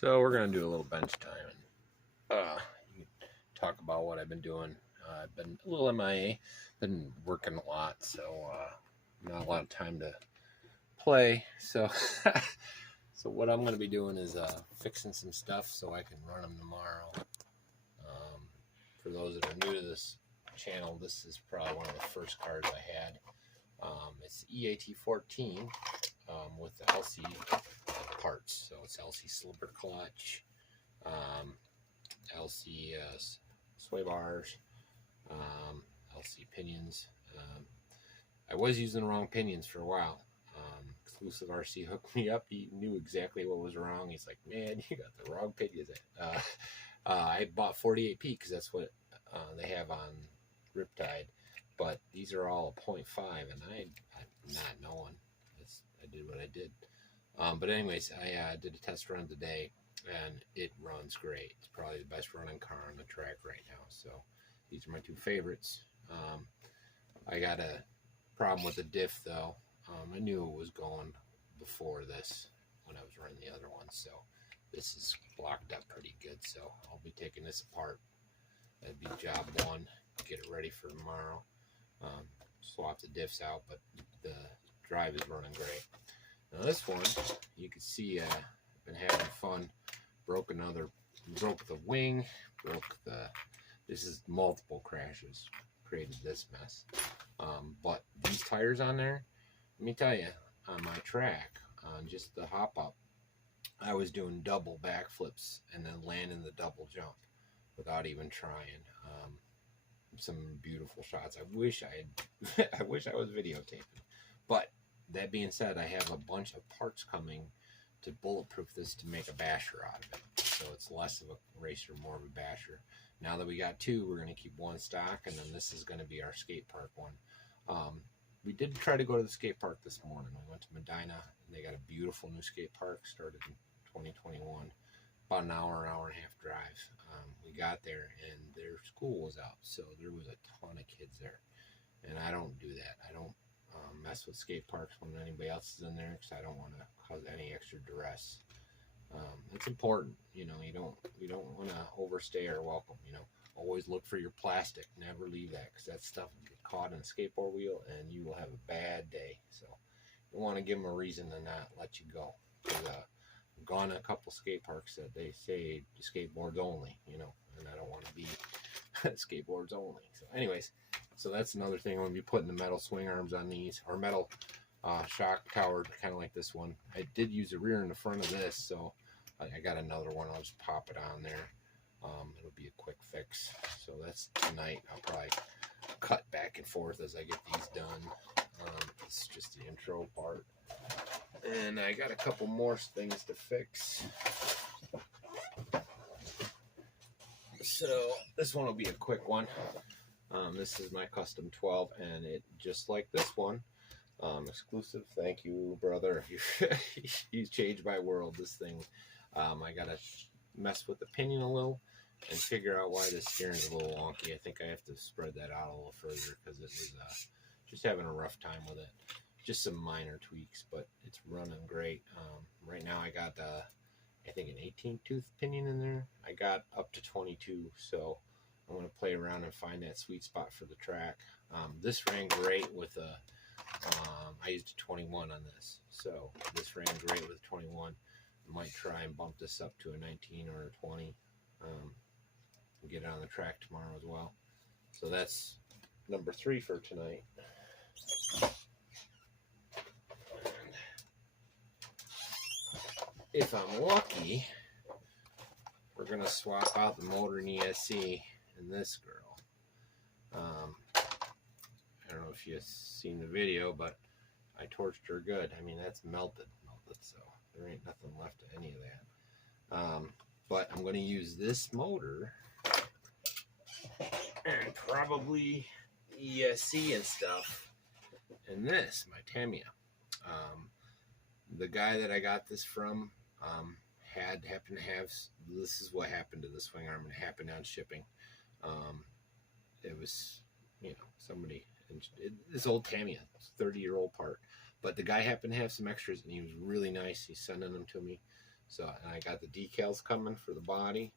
So we're gonna do a little bench time and talk about what I've been doing. I've been a little MIA, been working a lot, so not a lot of time to play. So so what I'm gonna be doing is fixing some stuff so I can run them tomorrow. For those that are new to this channel, this is probably one of the first cars I had. It's EAT14 with the LC parts. So it's LC slipper clutch, LC sway bars, LC pinions. I was using the wrong pinions for a while. Exclusive RC hooked me up. He knew exactly what was wrong. He's like, man, you got the wrong pinions. I bought 48P because that's what they have on Riptide. But these are all 0.5, and I'm not knowing. I did what I did. But anyways, I did a test run today, and it runs great. It's probably the best running car on the track right now. So these are my two favorites. I got a problem with the diff, though. I knew it was going before this when I was running the other one. So this is blocked up pretty good. So I'll be taking this apart. That'd be job one. Get it ready for tomorrow. Swap the diffs out, but the drive is running great. Now this one, you can see I've been having fun. Broke the wing, this is multiple crashes, created this mess. But these tires on there, let me tell you, on my track, on just the hop up, I was doing double backflips and then landing the double jump without even trying. Some beautiful shots. I wish I was videotaping. But that being said, I have a bunch of parts coming to bulletproof this to make a basher out of it. So it's less of a racer, more of a basher. Now that we got two, we're going to keep one stock, and then this is going to be our skate park one. We did try to go to the skate park this morning. We went to Medina, and they got a beautiful new skate park, started in 2021. About an hour and a half drive. We got there, and their school was out, so there was a ton of kids there. And I don't do that. I don't mess with skate parks when anybody else is in there, because I don't want to cause any extra duress. It's important, you know. You don't want to overstay our welcome. You know, always look for your plastic. Never leave that, because that stuff will get caught in a skateboard wheel, and you will have a bad day. So you want to give them a reason to not let you go. I've gone to a couple skate parks that they say skateboards only, you know, and I don't want to be skateboards only. So anyways, so that's another thing. I'm going to be putting the metal swing arms on these, or metal shock tower, kind of like this one. I did use the rear and the front of this, so I got another one. I'll just pop it on there. It'll be a quick fix. So that's tonight. I'll probably cut back and forth as I get these done. This is just the intro part. And I got a couple more things to fix. So this one will be a quick one. This is my custom 12, and it just like this one, exclusive. Thank you, brother. He's changed my world. This thing, I gotta mess with the pinion a little and figure out why the steering's a little wonky. I think I have to spread that out a little further, because it was just having a rough time with it. Just some minor tweaks, but it's running great. Right now I got I think an 18 tooth pinion in there. I got up to 22, so I'm going to play around and find that sweet spot for the track. This ran great with I used a 21 on this, so this ran great with 21. I might try and bump this up to a 19 or a 20 and get it on the track tomorrow as well. So that's number 3 for tonight. If I'm lucky, we're going to swap out the motor and ESC in this girl. I don't know if you've seen the video, but I torched her good. I mean, that's melted, so there ain't nothing left of any of that. But I'm going to use this motor and probably ESC and stuff in this, my Tamiya. The guy that I got this from happened to have, this is what happened to the swing arm, and it happened on shipping. It was, you know, somebody, this old Tamiya, 30-year-old part, but the guy happened to have some extras, and he was really nice. He's sending them to me, So, and I got the decals coming for the body.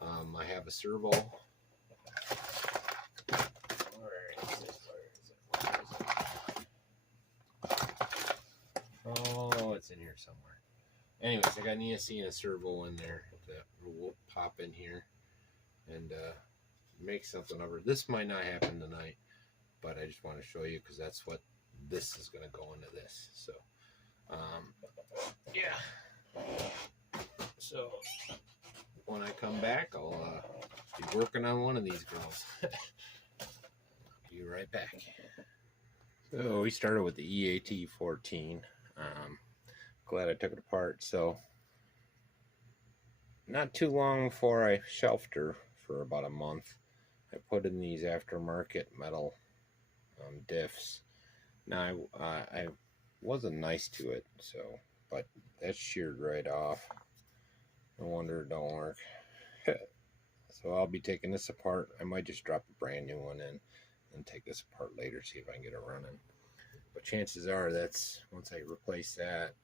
I have a servo. Where is it? Oh, it's in here somewhere. Anyways, I got an ESC and a servo in there that will pop in here and make something of her. This might not happen tonight, but I just want to show you because that's what this is going to go into this. So, yeah. So, when I come back, I'll be working on one of these girls. Be right back. So, we started with the EAT14. Glad I took it apart. So, not too long before I shelved her for about a month, I put in these aftermarket metal diffs. Now, I wasn't nice to it, so, but that sheared right off. No wonder it don't work. So I'll be taking this apart. I might just drop a brand new one in and take this apart later, see if I can get it running. But chances are that's, once I replace that,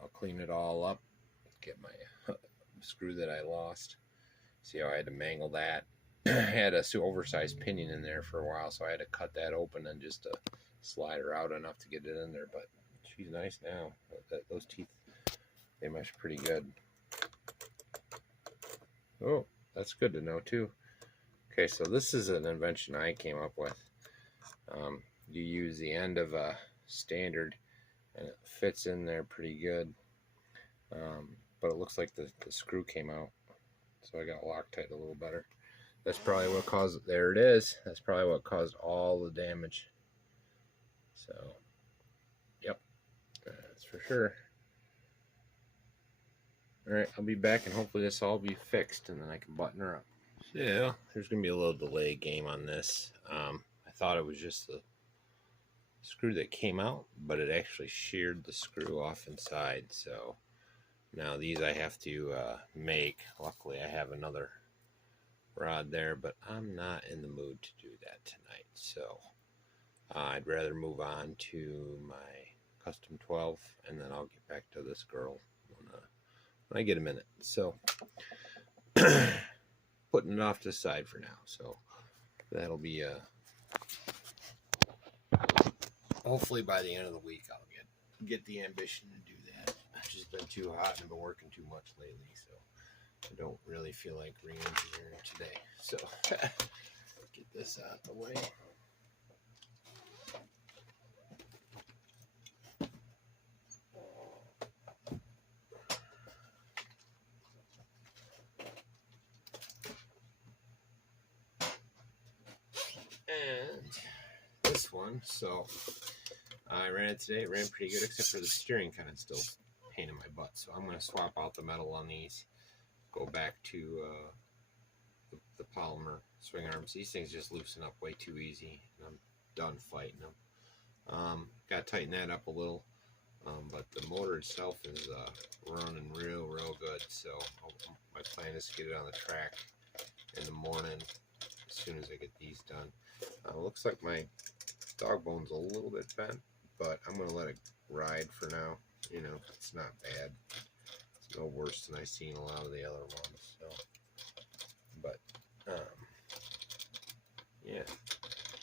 I'll clean it all up, get my screw that I lost. See how I had to mangle that. I had a oversized pinion in there for a while, so I had to cut that open and just slide her out enough to get it in there. But she's nice now. Those teeth, they mesh pretty good. Oh, that's good to know too. Okay, so this is an invention I came up with. You use the end of a standard and it fits in there pretty good. But it looks like the screw came out, so I got Loctite a little better. That's probably what caused it. There it is. That's probably what caused all the damage. So, yep, that's for sure. Alright, I'll be back and hopefully this all be fixed and then I can button her up. So, yeah, there's going to be a little delay game on this. I thought it was just the screw that came out, but it actually sheared the screw off inside. So, now these I have to make. Luckily, I have another rod there, but I'm not in the mood to do that tonight. So, I'd rather move on to my custom 12 and then I'll get back to this girl when I get a minute. So, putting it off to the side for now. So, that'll be hopefully by the end of the week I'll get the ambition to do that. It's just been too hot and I've been working too much lately, so I don't really feel like re-engineering today. So get this out of the way. And this one, so I ran it today. It ran pretty good, except for the steering kind of still pain in my butt. So I'm going to swap out the metal on these, go back to the polymer swing arms. These things just loosen up way too easy, and I'm done fighting them. Got to tighten that up a little, but the motor itself is running real good. So my plan is to get it on the track in the morning as soon as I get these done. Looks like my dog bone's a little bit bent, but I'm going to let it ride for now. You know, it's not bad. It's no worse than I've seen a lot of the other ones. So, but, yeah,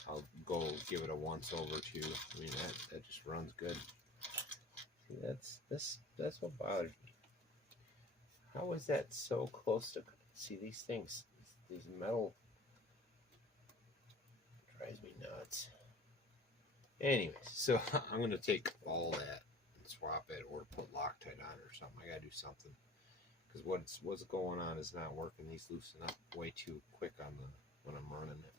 I'll go give it a once over too. I mean, that just runs good. See, that's what bothers me. How is that so close to, see these things, these metal, drives me nuts. Anyways, so I'm going to take all that and swap it or put Loctite on it or something. I got to do something because what's going on is not working. These loosen up way too quick on when I'm running it.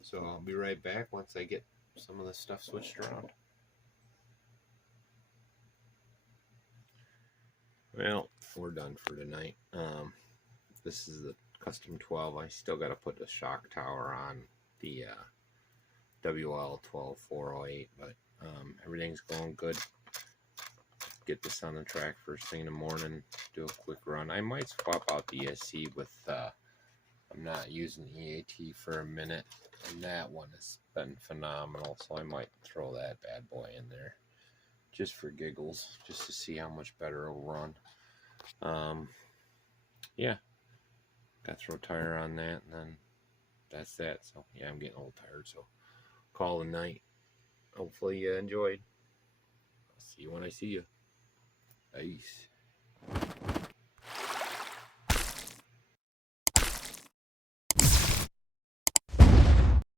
So I'll be right back once I get some of this stuff switched around. Well, we're done for tonight. This is the custom 12. I still got to put the shock tower on the WL124008, but everything's going good. Get this on the track first thing in the morning, do a quick run. I might swap out the ESC with, I'm not using EAT for a minute, and that one has been phenomenal, so I might throw that bad boy in there just for giggles, just to see how much better it'll run. Yeah, got to throw tire on that, and then that's that. So yeah, I'm getting a little tired, so call it a night. Hopefully you enjoyed. I'll see you when I see you. Peace.